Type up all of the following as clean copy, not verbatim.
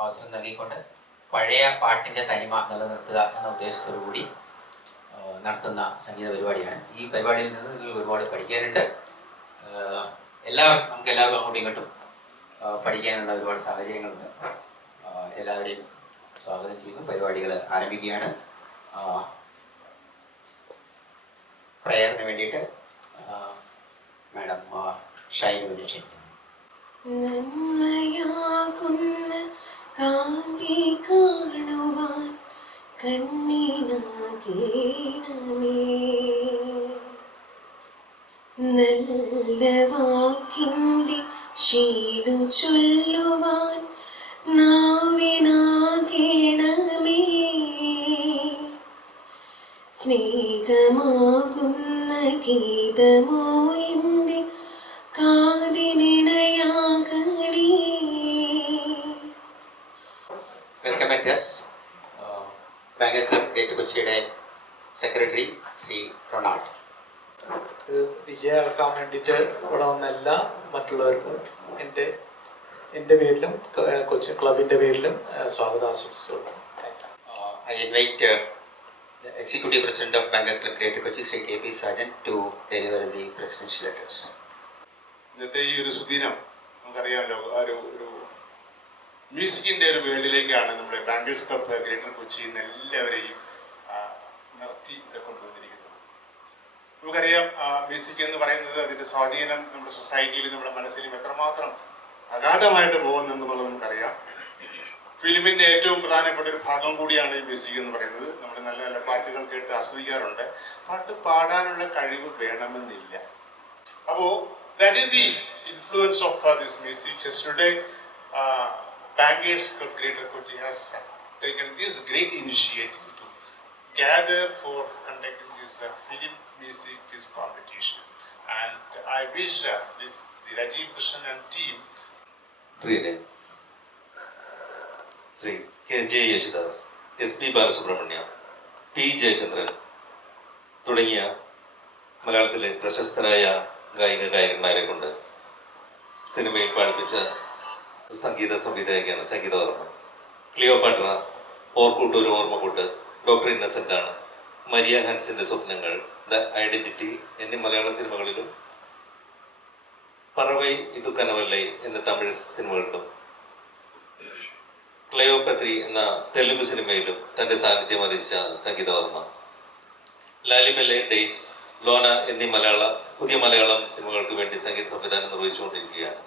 അവസരം നൽകിക്കൊണ്ട് പഴയ പാട്ടിൻ്റെ തനിമ നിലനിർത്തുക എന്ന ഉദ്ദേശത്തോടുകൂടി നടത്തുന്ന സംഗീത പരിപാടിയാണ്. ഈ പരിപാടിയിൽ നിന്ന് നിങ്ങൾ ഒരുപാട് പഠിക്കാനുണ്ട്. നമുക്ക് എല്ലാവർക്കും അങ്ങോട്ടും ഇങ്ങോട്ടും പഠിക്കാനുള്ള ഒരുപാട് സാഹചര്യങ്ങളുണ്ട്. എല്ലാവരെയും സ്വാഗതം ചെയ്യുന്നു. പരിപാടികൾ ആരംഭിക്കുകയാണ്. പ്രയറിന് വേണ്ടിയിട്ട് മാഡം ഷൈനുവിനെ ക്ഷണിക്കുന്നു. നന്മയാകുന്ന കാന്തി കാണുവാൻ കണ്ണിനാകേണമേ, നല്ല വാക്കിൻ്റെ ശീലു ചൊല്ലുവാൻ നാവിനാകേണമേ, സ്നേഹമാകുന്ന ഗീതമോ എൻ്റെ കാതിനിണയാകണേ. Welcome at yes banker club great കൊച്ചിയുടെ സെക്രട്ടറി ശ്രീ റൊണാൾഡ്. ഇത് വിജയമാക്കാൻ വേണ്ടിയിട്ട് ഇവിടെ വന്ന എല്ലാ മറ്റുള്ളവർക്കും എൻ്റെ പേരിലും കൊച്ചി ക്ലബിൻ്റെ പേരിലും സ്വാഗതം ആശംസിച്ചുകൊള്ളു. I invite the Executive President of Bankers Club Greater Kochi, Sri K.P. Sajan, to deliver the presidential address. ഇന്നത്തെ ഈ ഒരു സുദിനം നമുക്കറിയാമല്ലോ, ഒരു മ്യൂസിക്കിൻ്റെ ഒരു വേൾഡിലേക്കാണ് നമ്മുടെ ബാങ്കേഴ്സ് ക്ലബ് ഗ്രേറ്റർ കൊച്ചി ഇന്ന് എല്ലാവരെയും നിർത്തി ഇവിടെ കൊണ്ടുവന്നിരിക്കുന്നത്. നമുക്കറിയാം, മ്യൂസിക് എന്ന് പറയുന്നത് അതിൻ്റെ സ്വാധീനം നമ്മുടെ സൊസൈറ്റിയിലും നമ്മുടെ മനസ്സിലും എത്രമാത്രം അഗാധമായിട്ട് പോകുന്നുണ്ടെന്നുള്ളത് നമുക്കറിയാം. ഫിലിമിൻ്റെ ഏറ്റവും പ്രധാനപ്പെട്ട ഒരു ഭാഗം കൂടിയാണ് ഈ മ്യൂസിക് എന്ന് പറയുന്നത്. നമ്മൾ നല്ല നല്ല പാട്ടുകൾ കേട്ട് ആസ്വദിക്കാറുണ്ട്. പാട്ട് പാടാനുള്ള കഴിവ് വേണമെന്നില്ല. അപ്പോൾ that is the influence of this music. Yesterday, Bankers Club Greater Kochi has taken this great initiative to gather for conducting this film music quiz competition. And I wish the Rajiv Krishnan and team. പ്രിയരെ, Shri K.J. Yesudas, S.P. Balasubrahmanya, P. Jayachandran തുടങ്ങിയ മലയാളത്തിലെ പ്രശസ്തരായ ഗായകന്മാരെ കൊണ്ട് സിനിമയിൽ പാടിപ്പിച്ച സംഗീത സംവിധായകയാണ് സംഗീതവർമ്മ. Cleopatra, Orkut ഒരു ഓർമ്മക്കൂട്ട്, doctor innocent ആണ്, Maria ഹാൻസിൻ്റെ സ്വപ്നങ്ങൾ, the identity എന്നീ മലയാള സിനിമകളിലും പറവൈ ഇതു കനവല്ലൈ എന്ന തമിഴ് സിനിമകളിലും ക്ലയോപത്രി എന്ന തെലുങ്ക് സിനിമയിലും തൻ്റെ സാന്നിധ്യം അറിയിച്ച സംഗീതവർമ്മ ലാലിമെല്ലെ, ഡേയ്സ്, ലോന എന്നീ പുതിയ മലയാളം സിനിമകൾക്ക് വേണ്ടി സംഗീത സംവിധാനം നിർവഹിച്ചുകൊണ്ടിരിക്കുകയാണ്.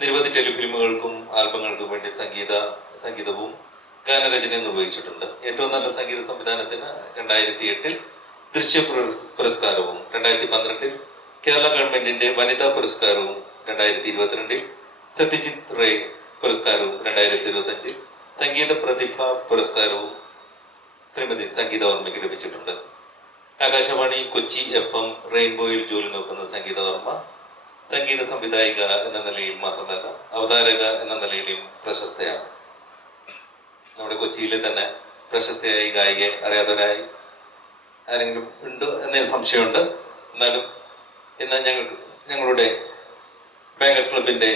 നിരവധി ടെലിഫിലിമുകൾക്കും ആൽബങ്ങൾക്കും വേണ്ടി സംഗീതവും ഗാനരചനയും നിർവഹിച്ചിട്ടുണ്ട്. ഏറ്റവും നല്ല സംഗീത സംവിധാനത്തിന് 2008 ദൃശ്യ പുരസ്കാരവും, 2012 കേരള ഗവൺമെന്റിന്റെ വനിതാ പുരസ്കാരവും, 2022 സത്യജിത് റേ പുരസ്കാരവും, 2025 സംഗീത പ്രതിഭ പുരസ്കാരവും ശ്രീമതി സംഗീതവർമ്മയ്ക്ക് ലഭിച്ചിട്ടുണ്ട്. ആകാശവാണി കൊച്ചി FM റെയിൻബോയിൽ ജോലി നോക്കുന്ന സംഗീതവർമ്മ സംഗീത സംവിധായിക എന്ന നിലയിൽ മാത്രമല്ല, അവതാരക എന്ന നിലയിലും പ്രശസ്തയാണ്. നമ്മുടെ കൊച്ചിയിലെ തന്നെ പ്രശസ്തയായി ഗായികയെ അറിയാത്തവരായി ആരെങ്കിലും ഉണ്ടോ എന്ന സംശയമുണ്ട്. എന്നാലും ഇന്ന് ഞങ്ങളുടെ ബാങ്കേഴ്സ് ക്ലബിൻ്റെ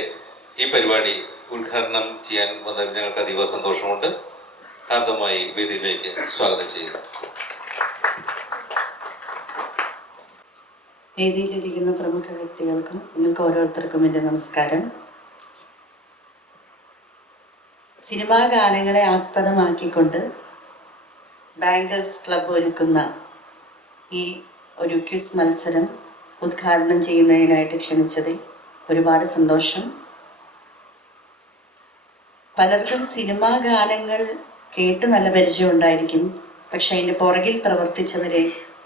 ഈ പരിപാടി ഉദ്ഘാടനം ചെയ്യാൻ വന്നതിൽ ഞങ്ങൾക്ക് അതീവ സന്തോഷമുണ്ട്. ഹാർദമായി വേദിയിലേക്ക് സ്വാഗതം ചെയ്യുന്നു. വേദിയിലിരിക്കുന്ന പ്രമുഖ വ്യക്തികൾക്കും നിങ്ങൾക്ക് ഓരോരുത്തർക്കും എൻ്റെ നമസ്കാരം. സിനിമാ ഗാനങ്ങളെ ആസ്പദമാക്കിക്കൊണ്ട് ബാങ്കേഴ്സ് ക്ലബ്ബ് ഒരുക്കുന്ന ഈ ഒരു ക്വിസ് മത്സരം ഉദ്ഘാടനം ചെയ്യുന്നതിനായിട്ട് ക്ഷണിച്ചതിൽ ഒരുപാട് സന്തോഷം. പലർക്കും സിനിമാ ഗാനങ്ങൾ കേട്ട് നല്ല പരിചയം ഉണ്ടായിരിക്കും, പക്ഷെ അതിൻ്റെ പുറകിൽ പ്രവർത്തിച്ചവരെ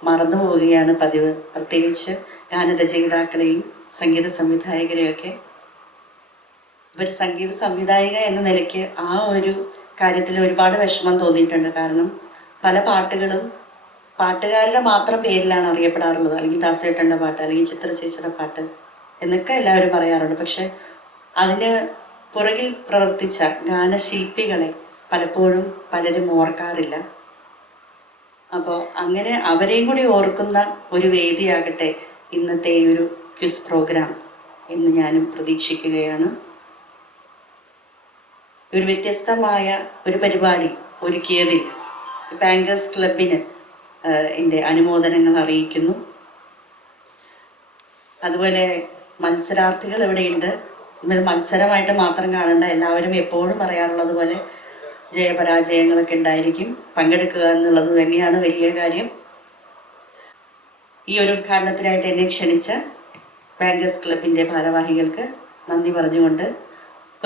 മറന്നു പോവുകയാണ് പതിവ്. പ്രത്യേകിച്ച് ഗാനരചയിതാക്കളെയും സംഗീത സംവിധായകരെയൊക്കെ. ഒരു സംഗീത സംവിധായിക എന്ന നിലയ്ക്ക് ആ ഒരു കാര്യത്തിൽ ഒരുപാട് വിഷമം തോന്നിയിട്ടുണ്ട്. കാരണം പല പാട്ടുകളും പാട്ടുകാരുടെ മാത്രം പേരിലാണ് അറിയപ്പെടാറുള്ളത്. അല്ലെങ്കിൽ ദാസേട്ടൻ്റെ പാട്ട്, അല്ലെങ്കിൽ ചിത്ര ചേച്ചിയുടെ പാട്ട് എന്നൊക്കെ എല്ലാവരും പറയാറുണ്ട്. പക്ഷെ അതിന് പുറകിൽ പ്രവർത്തിച്ച ഗാനശില്പികളെ പലപ്പോഴും പലരും ഓർക്കാറില്ല. അപ്പോൾ അങ്ങനെ അവരെയും കൂടി ഓർക്കുന്ന ഒരു വേദിയാകട്ടെ ഇന്നത്തെ ഈ ഒരു ക്വിസ് പ്രോഗ്രാം എന്ന് ഞാനും പ്രതീക്ഷിക്കുകയാണ്. ഒരു വ്യത്യസ്തമായ ഒരു പരിപാടി ഒരുക്കിയതിൽ ബാങ്കേഴ്സ് ക്ലബിന് എൻ്റെ അനുമോദനങ്ങൾ അറിയിക്കുന്നു. അതുപോലെ മത്സരാർത്ഥികൾ ഇവിടെയുണ്ട്. ഇത് മത്സരമായിട്ട് മാത്രം കാണേണ്ട, എല്ലാവരും എപ്പോഴും പറയാറുള്ളത് പോലെ ജയപരാജയങ്ങളൊക്കെ ഉണ്ടായിരിക്കും. പങ്കെടുക്കുക എന്നുള്ളത് തന്നെയാണ് വലിയ കാര്യം. ഈ ഒരു ഉദ്ഘാടനത്തിനായിട്ട് എന്നെ ക്ഷണിച്ച ബാങ്കേഴ്സ് ക്ലബിൻ്റെ ഭാരവാഹികൾക്ക് നന്ദി പറഞ്ഞുകൊണ്ട്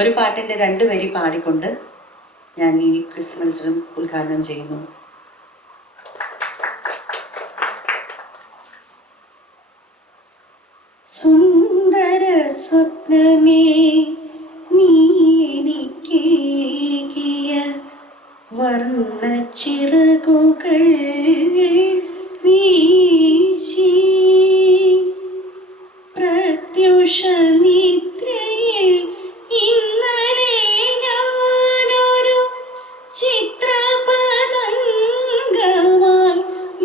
ഒരു പാട്ടിൻ്റെ 2 വരി പാടിക്കൊണ്ട് ഞാൻ ഈ ക്വിസ് മത്സരം ഉദ്ഘാടനം ചെയ്യുന്നു. സുന്ദര സ്വപ്നമേ നീ എനിക്കേകിയ വർണ്ണച്ചിറകുകൾ വീശി പ്രത്യുഷ നിദ്രയിൽ ഇന്നലെ ഞാനൊരു ചിത്രപതംഗമായി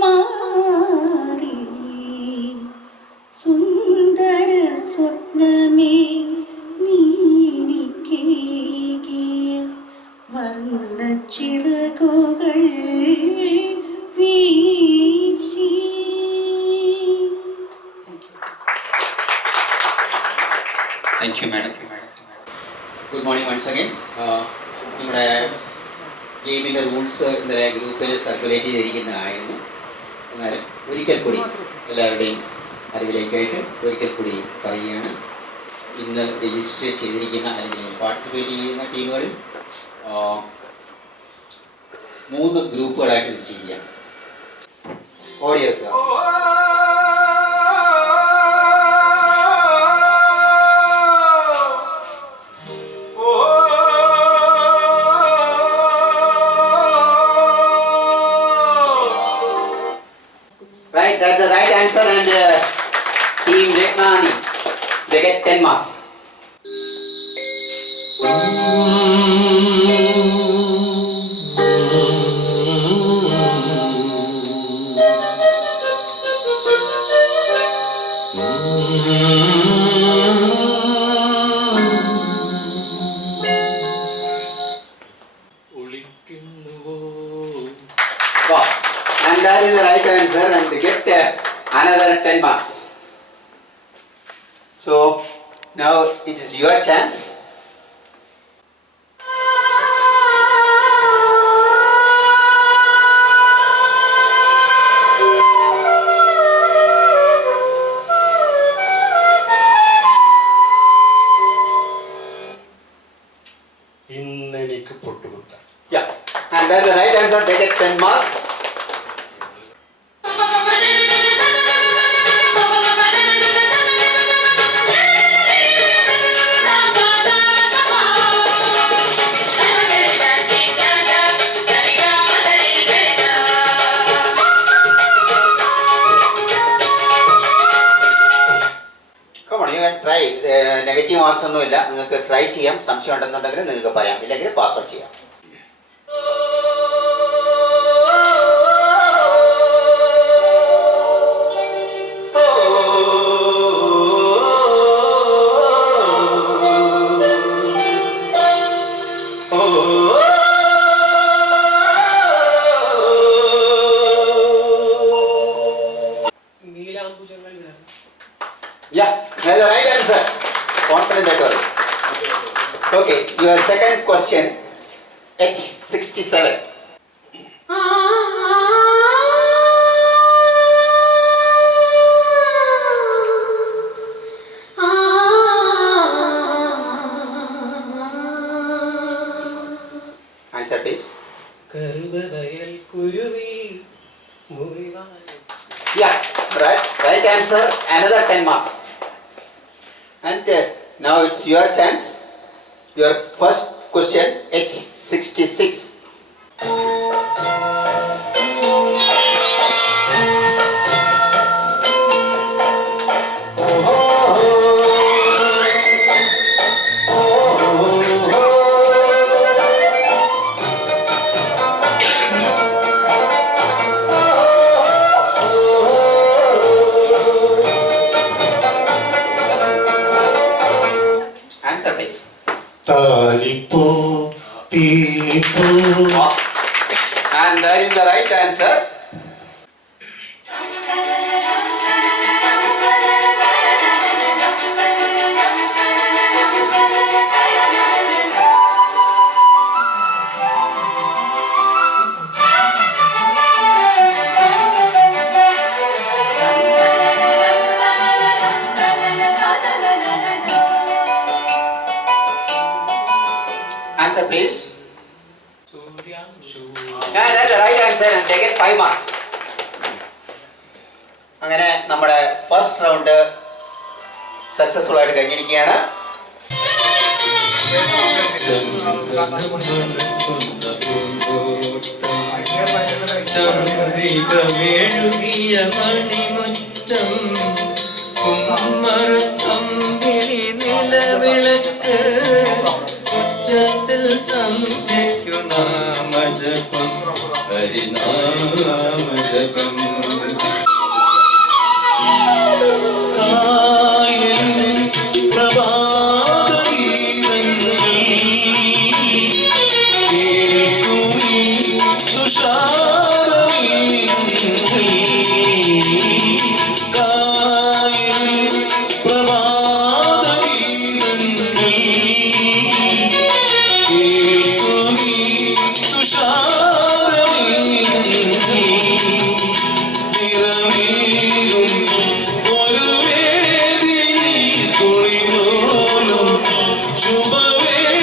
മാറി. സുന്ദര സ്വപ്നമേ നീ എനിക്കേകിയ വർണ്ണച്ചിറകുകൾ വീശി. Thank you madam. Good morning once again. നമ്മുടെ ഗെയിമിൻ്റെ റൂൾസ് ഇന്നലെ ഗ്രൂപ്പിൽ സർക്കുലേറ്റ് ചെയ്തിരിക്കുന്നതായിരുന്നു. എന്നാൽ ഒരിക്കൽ കൂടി എല്ലാവരുടെയും അറിവിലേക്കായിട്ട് ഒരിക്കൽ കൂടി പറയുകയാണ്. ഇന്ന് രജിസ്റ്റർ ചെയ്തിരിക്കുന്ന അല്ലെങ്കിൽ പാർട്ടിസിപ്പേറ്റ് ചെയ്യുന്ന ടീമുകളിൽ 3 ഗ്രൂപ്പുകളായിട്ട് തിരിച്ചിരിക്കുകയാണ്. ഓഡിയോ വെക്കുക. Right, that's the right answer, and team Reknani, they get 10 marks. Wow. And that is the right answer, and they get another 10 marks. So now it is your chance. ഇന്നെനിക്ക് പൊട്ടുകുത്താം. Yeah, and that is the right answer. They get 10 marks. Try. Negative marks ഒന്നുമില്ല, നിങ്ങൾക്ക് try ചെയ്യാം. സംശയം ഉണ്ടെന്നുണ്ടെങ്കിൽ നിങ്ങൾക്ക് പറയാം, ഇല്ലെങ്കിൽ pass out ചെയ്യാം. Yeah, that's the right answer. Confident at all. Okay, your second question, H67. Answer please. കരുതവയൽ കുരുവി മുറിവായ. Yeah, right answer. Another 10 marks. And now it's your chance. Your first question, H66. Answer please. താലിപ്പോ And that is the right answer. Answer please. Yeah, that's the right answer and they get 5 marks. അങ്ങനെ നമ്മുടെ first round successful ആയിട്ട് കഴിഞ്ഞിരിക്കുകയാണ്. ചന്ദ്രികമെഴുകിയ മണിമുറ്റം കുമ്മരത്തമ്പിളി നിലവിളക്ക് ഉച്ചത്തിൽ സന്ധ്യയ്ക്കു നാമജപം ഹരിനാമജപം കായലിൻ പ്രഭാതഗീതങ്ങൾ കേൾക്കുമീ തുഷാരമീനങ്ങൾ കായലിൻ പ്രഭാതഗീതങ്ങൾ കേൾക്കുമീ തുഷാരമീനങ്ങൾ നിറമേകും ഒരു വേദിയിൽ കുളിരോലും ശുഭവേളയിൽ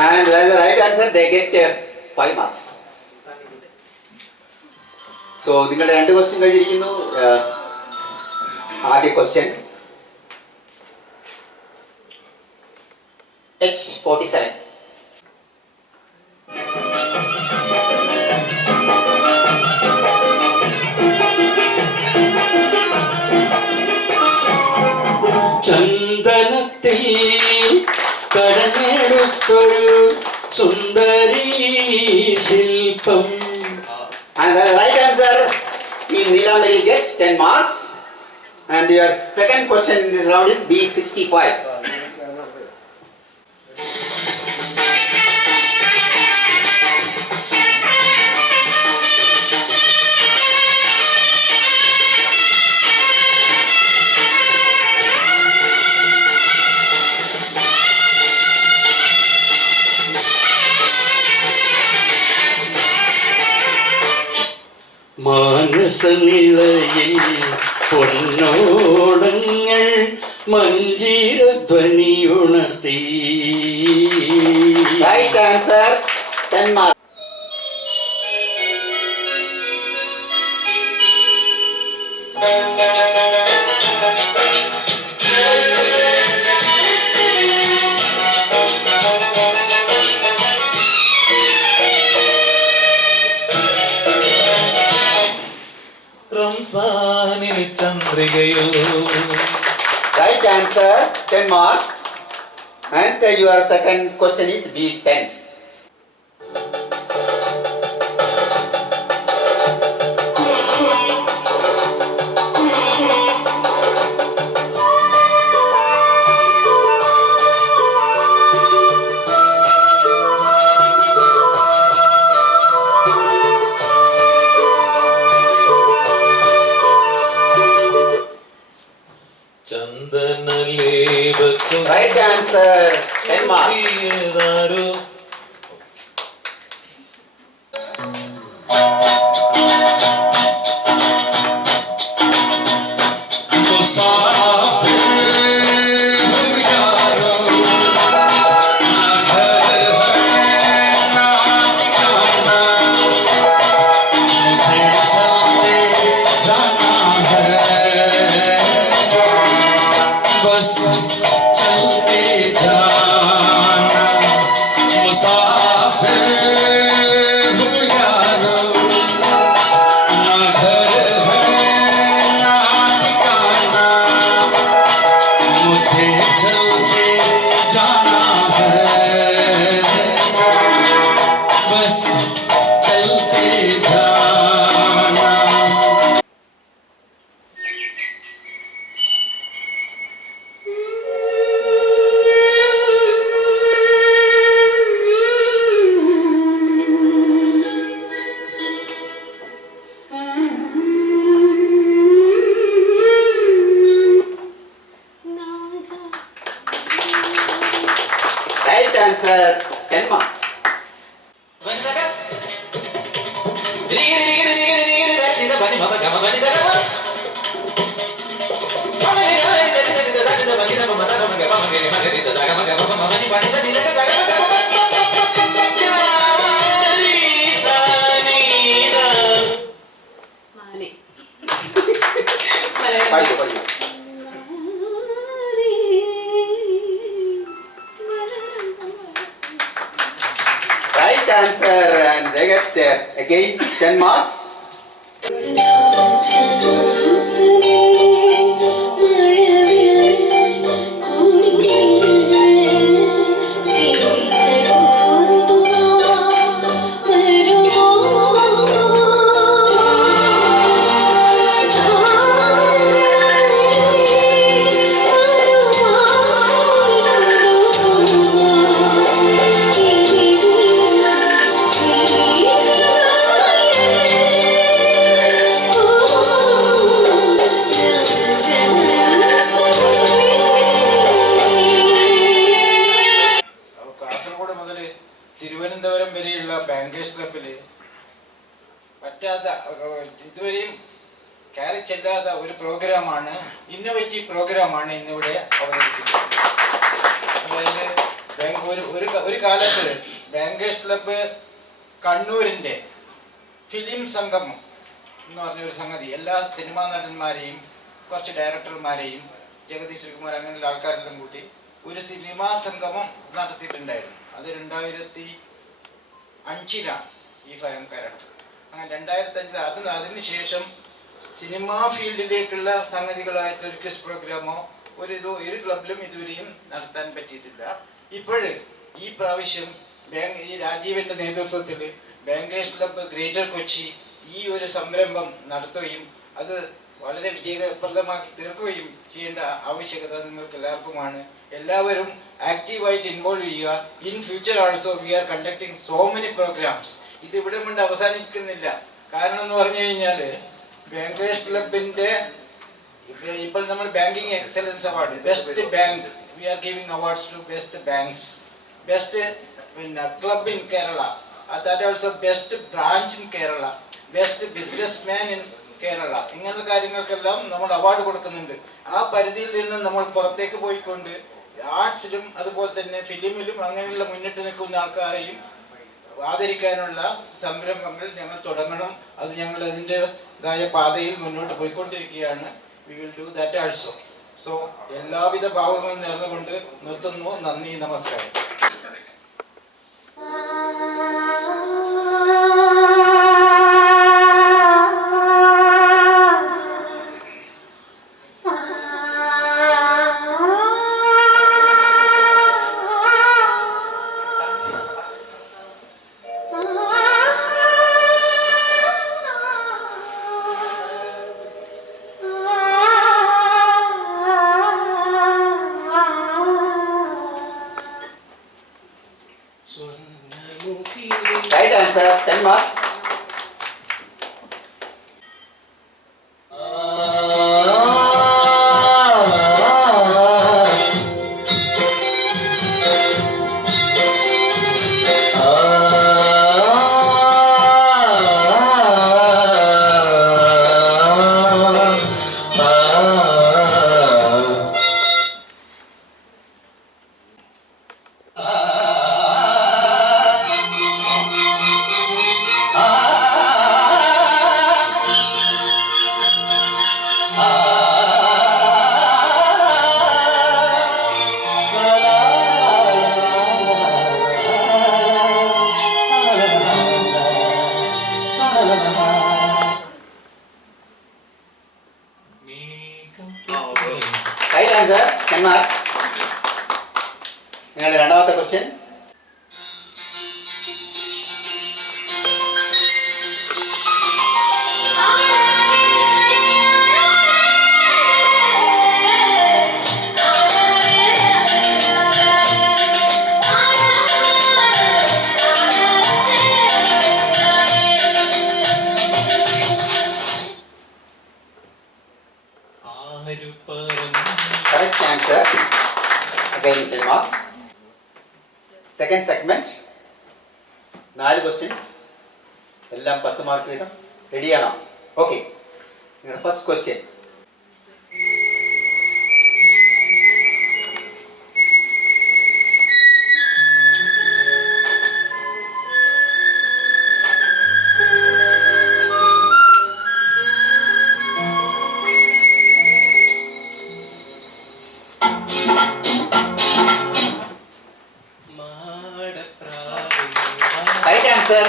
And that is the right answer. They get 5 marks. So നിങ്ങളുടെ 2 ക്വസ്റ്റ്യൻ കഴിഞ്ഞിരിക്കുന്നു. ആദ്യ ക്വസ്റ്റ്യൻ H47. ചന്ദനത്തിൽ കടഞ്ഞെടുത്തൊരു സുന്ദരീ ശില്പം. And the right answer, Team Neelamari gets 10 marks. And your second question in this round is B65. മാനസനിളയിൽ പൊന്നോടങ്ങൾ മഞ്ജീരധ്വനി ഉണർത്തി. Right answer, 10 marks. റംസാനിന് ചന്ദ്രികയോ. Right answer, 10 marks. And your second question is B10. ചന്ദനലേപസു Right answer, 10 marks. ീയതാരോ. Musafir answer, 10 marks. മാനെ പഠിക്കൂ, പഠിക്കൂ. Right answer, and they get again 10 marks. Kasaragod മുതൽ തിരുവനന്തപുരം വരെയുള്ള bankers ക്ലബിൽ പറ്റാത്ത ഇതുവരെയും കയറി ചെല്ലാത്ത ഒരു പ്രോഗ്രാമാണ്, ഇന്നോവേറ്റീവ് പ്രോഗ്രാമാണ് ഇന്നിവിടെ അവതരിപ്പിച്ചത്. അതായത് ഒരു കാലത്ത് ബാങ്കേഴ്സ് ക്ലബ്ബ് കണ്ണൂരിൻ്റെ ഫിലിം സംഗമം എന്ന് പറഞ്ഞൊരു സംഗതി എല്ലാ സിനിമാ നടന്മാരെയും കുറച്ച് ഡയറക്ടർമാരെയും ജഗതി ശ്രീകുമാർ അങ്ങനെയുള്ള ആൾക്കാരെല്ലാം കൂട്ടി ഒരു സിനിമാ സംഗമം നടത്തിയിട്ടുണ്ടായിരുന്നു. അത് 2005 ഈ ഫയം ക്യാരക്ടർ. അങ്ങനെ 2005 അതിന് ശേഷം സിനിമാ ഫീൽഡിലേക്കുള്ള സംഗതികളായിട്ടുള്ള ഒരു ക്വിസ് പ്രോഗ്രാമോ ഒരു ക്ലബിലും ഇതുവരെയും നടത്താൻ പറ്റിയിട്ടില്ല. ഇപ്പോഴ് ഈ പ്രാവശ്യം ഈ രാജീവിൻ്റെ നേതൃത്വത്തിൽ ബാങ്കേഴ്സ് ക്ലബ്ബ് ഗ്രേറ്റർ കൊച്ചി ഈ ഒരു സംരംഭം നടത്തുകയും അത് വളരെ വിജയപ്രദമാക്കി തീർക്കുകയും ചെയ്യേണ്ട ആവശ്യകത നിങ്ങൾക്ക് എല്ലാവർക്കുമാണ്. എല്ലാവരും ആക്റ്റീവായിട്ട് ഇൻവോൾവ് ചെയ്യുക. In future also we are conducting so many programmes. ഇത് ഇവിടെ കൊണ്ട് അവസാനിക്കുന്നില്ല. കാരണം എന്ന് പറഞ്ഞു കഴിഞ്ഞാൽ ബാങ്കേഴ്സ് ക്ലബിൻ്റെ ഇപ്പോൾ നമ്മൾ banking excellence award, best bank, we are giving awards to best banks, best club in Kerala, that also best branch in Kerala, best businessman in Kerala, ഇങ്ങനെയുള്ള കാര്യങ്ങൾക്കെല്ലാം നമ്മൾ അവാർഡ് കൊടുക്കുന്നുണ്ട്. ആ പരിധിയിൽ നിന്ന് നമ്മൾ പുറത്തേക്ക് പോയിക്കൊണ്ട് ആർട്സിലും അതുപോലെ തന്നെ ഫിലിമിലും അങ്ങനെയുള്ള മുന്നിട്ട് നിൽക്കുന്ന ആൾക്കാരെയും ആദരിക്കാനുള്ള സംരംഭങ്ങൾ ഞങ്ങൾ തുടങ്ങണം. അത് ഞങ്ങൾ അതിൻ്റെതായ പാതയിൽ മുന്നോട്ട് പോയിക്കൊണ്ടിരിക്കുകയാണ്. We will do that also. So എല്ലാവിധ ഭാവങ്ങളും നേർന്നുകൊണ്ട് നിർത്തുന്നു. നന്ദി, നമസ്കാരം. Right answer, 10 marks. Right answer, 10 marks. നിങ്ങളുടെ രണ്ടാമത്തെ question. Correct answer. Again 10 marks. Second segment 4 questions, എല്ലാം 10 മാർക്ക് വീതം. റെഡിയാണോ? ഓക്കെ. നിങ്ങളുടെ first question. Right answer,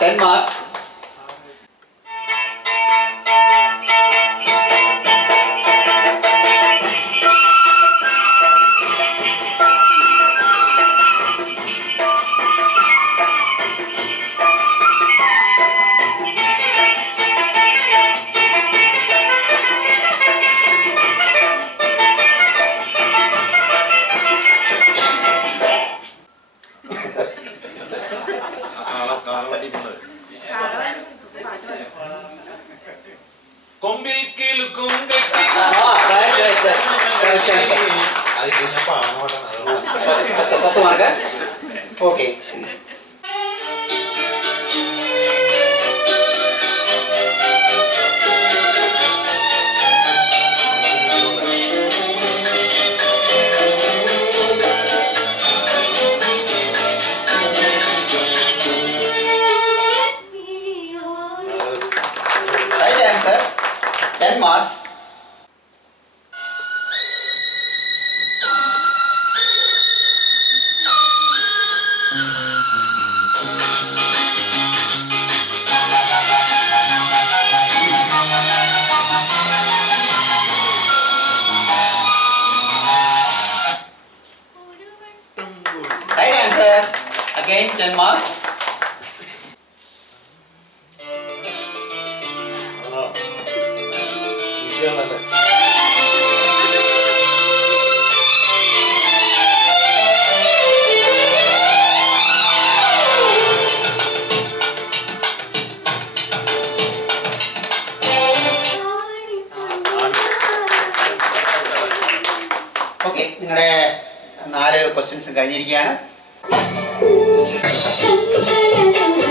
10 marks. കൊമ്പിൽ കിലുക്കും കെട്ടി Correct answer. അത് ഞാൻ പാടാണ് 10 mark. Okay. Right answer, 10 marks. Right answer, again 10 marks. ഈസിയാണല്ലേ? ഓക്കെ, നിങ്ങളുടെ 4 ക്വസ്റ്റ്യൻസും കഴിഞ്ഞിരിക്കുകയാണ്. ചഞ്ചല